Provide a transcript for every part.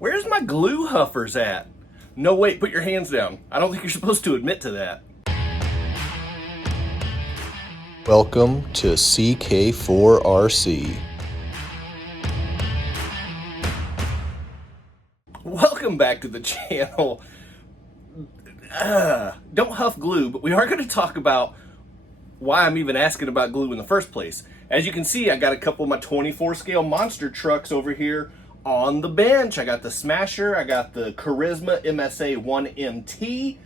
Where's my glue huffers at? No, wait, put your hands down. I don't think you're supposed to admit to that. Welcome to CK4RC. Welcome back to the channel. Don't huff glue, but we are going to talk about why I'm even asking about glue in the first place. As you can see, I got a couple of my 24 scale monster trucks over here on the bench. I got the Smasher, I got the Charisma MSA 1MT,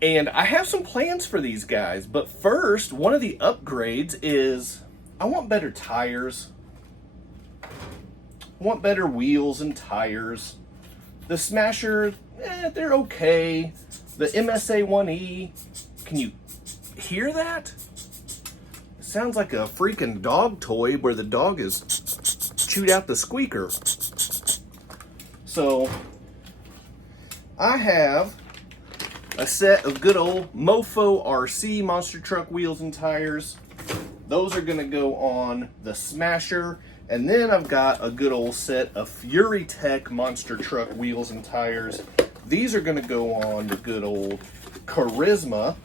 and I have some plans for these guys. But first, one of the upgrades is I want better tires. I want better wheels and tires. The Smasher, they're okay. The MSA 1E, can you hear that? It sounds like a freaking dog toy where the dog is chewed out the squeaker. So, I have a set of good old Mofo RC monster truck wheels and tires. Those are gonna go on the Smasher. And then I've got a good old set of Fury Tech monster truck wheels and tires. These are gonna go on the good old Charisma.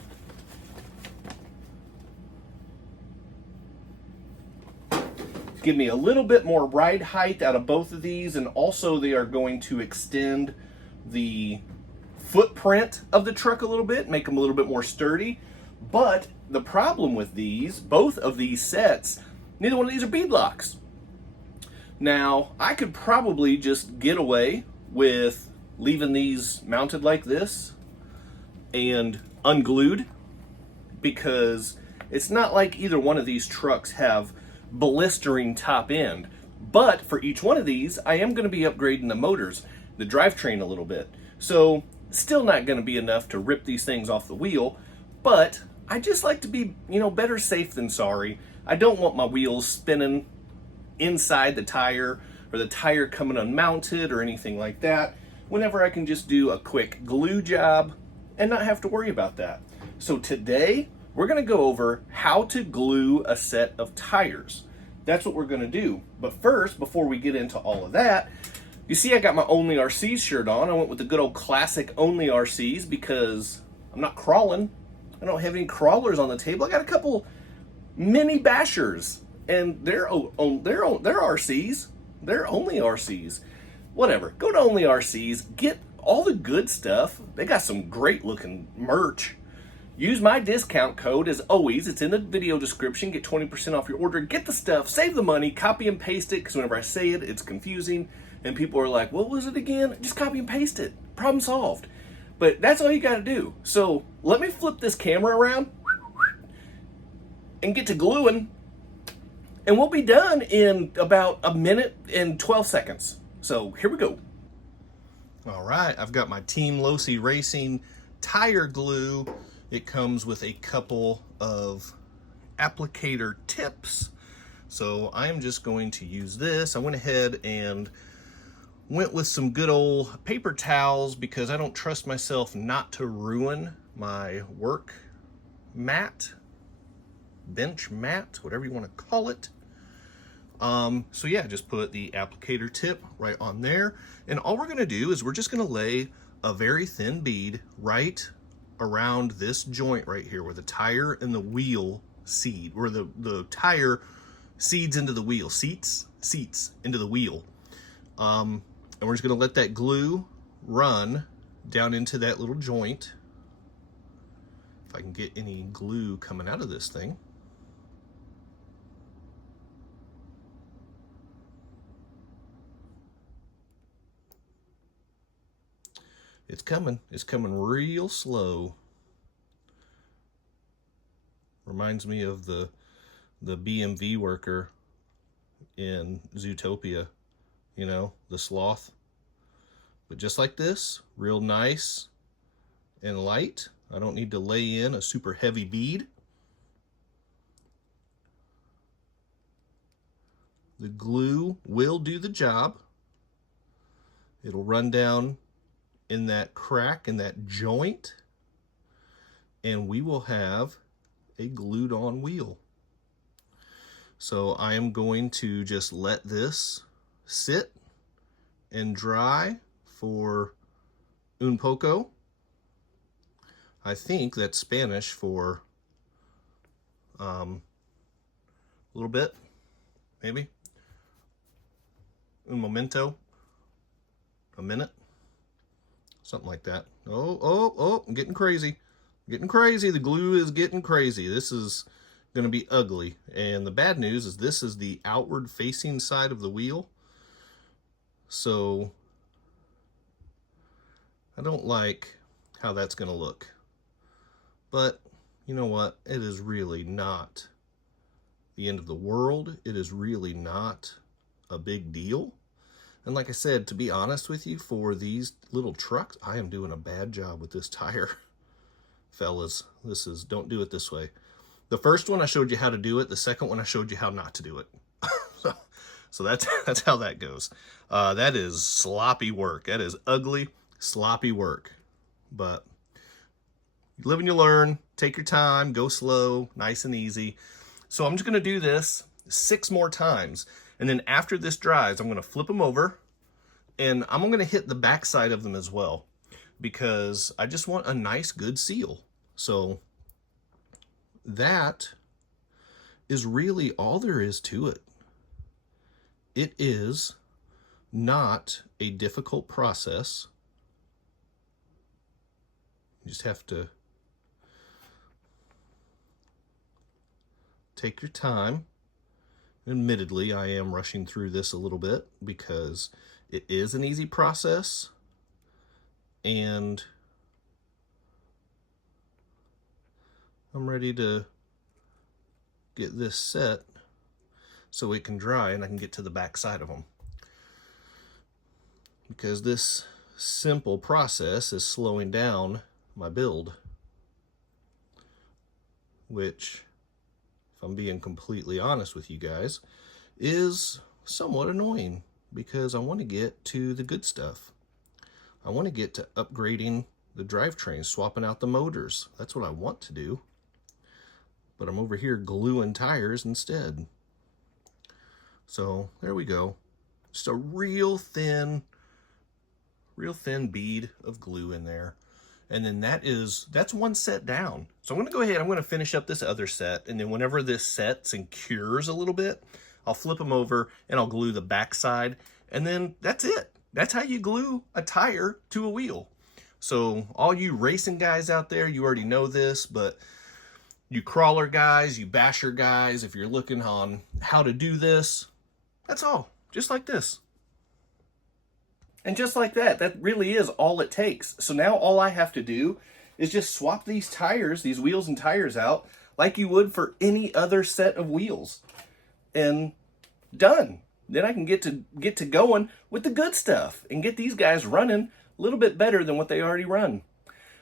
Give me a little bit more ride height out of both of these, and also they are going to extend the footprint of the truck a little bit, make them a little bit more sturdy. But the problem with these, both of these sets, neither one of these are beadlocks. Now, I could probably just get away with leaving these mounted like this and unglued, because it's not like either one of these trucks have blistering top end. But for each one of these, I am going to be upgrading the motors, the drivetrain a little bit. So, still not going to be enough to rip these things off the wheel, but I just like to be, better safe than sorry. I don't want my wheels spinning inside the tire, or the tire coming unmounted or anything like that, whenever I can just do a quick glue job and not have to worry about that. So today we're going to go over how to glue a set of tires. That's what we're going to do. But first, before we get into all of that, you see I got my Only RCs shirt on. I went with the good old classic Only RCs because I'm not crawling. I don't have any crawlers on the table. I got a couple mini bashers, and they're RCs. They're Only RCs. Whatever. Go to Only RCs. Get all the good stuff. They got some great looking merch. Use my discount code as always. It's in the video description. Get 20% off your order. Get the stuff. Save the money. Copy and paste it, because whenever I say it, it's confusing. And people are like, what was it again? Just copy and paste it. Problem solved. But that's all you got to do. So let me flip this camera around and get to gluing. And we'll be done in about a minute and 12 seconds. So here we go. All right, I've got my Team Losi Racing tire glue. It comes with a couple of applicator tips. So I'm just going to use this. I went ahead and went with some good old paper towels because I don't trust myself not to ruin my work mat, bench mat, whatever you want to call it. So yeah, just put the applicator tip right on there. And all we're gonna do is we're just gonna lay a very thin bead right around this joint right here where the tire and the wheel seed, where the tire seeds into the wheel, seats into the wheel. And we're just gonna let that glue run down into that little joint. If I can get any glue coming out of this thing. It's coming real slow. Reminds me of the BMV worker in Zootopia, the sloth. But just like this, real nice and light. I don't need to lay in a super heavy bead. The glue will do the job. It'll run down in that crack, in that joint, and we will have a glued on wheel. So I am going to just let this sit and dry for un poco. I think that's Spanish for a little bit, maybe. Un momento, a minute, something like that. Oh, I'm getting crazy. Getting crazy. The glue is getting crazy. This is going to be ugly. And the bad news is this is the outward facing side of the wheel. So I don't like how that's going to look. But you know what? It is really not the end of the world. It is really not a big deal. And like I said, to be honest with you, for these little trucks, I am doing a bad job with this tire. Fellas, don't do it this way. The first one I showed you how to do it. The second one I showed you how not to do it. so that's how that goes. That is sloppy work. That is ugly, sloppy work. But you live and you learn. Take your time. Go slow. Nice and easy. So I'm just going to do this 6 more times. And then after this dries, I'm going to flip them over. And I'm going to hit the back side of them as well, because I just want a nice, good seal. So that is really all there is to it. It is not a difficult process. You just have to take your time. Admittedly, I am rushing through this a little bit because it is an easy process, and I'm ready to get this set so it can dry and I can get to the back side of them. Because this simple process is slowing down my build, which, if I'm being completely honest with you guys, is somewhat annoying, because I want to get to the good stuff. I want to get to upgrading the drivetrain, swapping out the motors. That's what I want to do. But I'm over here gluing tires instead. So there we go. Just a real thin bead of glue in there. And then that's one set down. So I'm going to go ahead, I'm going to finish up this other set, and then whenever this sets and cures a little bit, I'll flip them over and I'll glue the back side, and then that's it. That's how you glue a tire to a wheel. So all you racing guys out there, you already know this, but you crawler guys, you basher guys, if you're looking on how to do this, that's all. Just like this. And just like that, that really is all it takes. So now all I have to do is just swap these tires, these wheels and tires out, like you would for any other set of wheels. And done. Then I can get to going with the good stuff and get these guys running a little bit better than what they already run.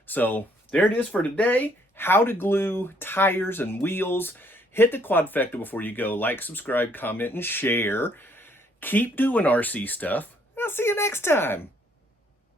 So there it is for today. How to glue tires and wheels. Hit the quadfecta before you go. Like, subscribe, comment, and share. Keep doing RC stuff. I'll see you next time.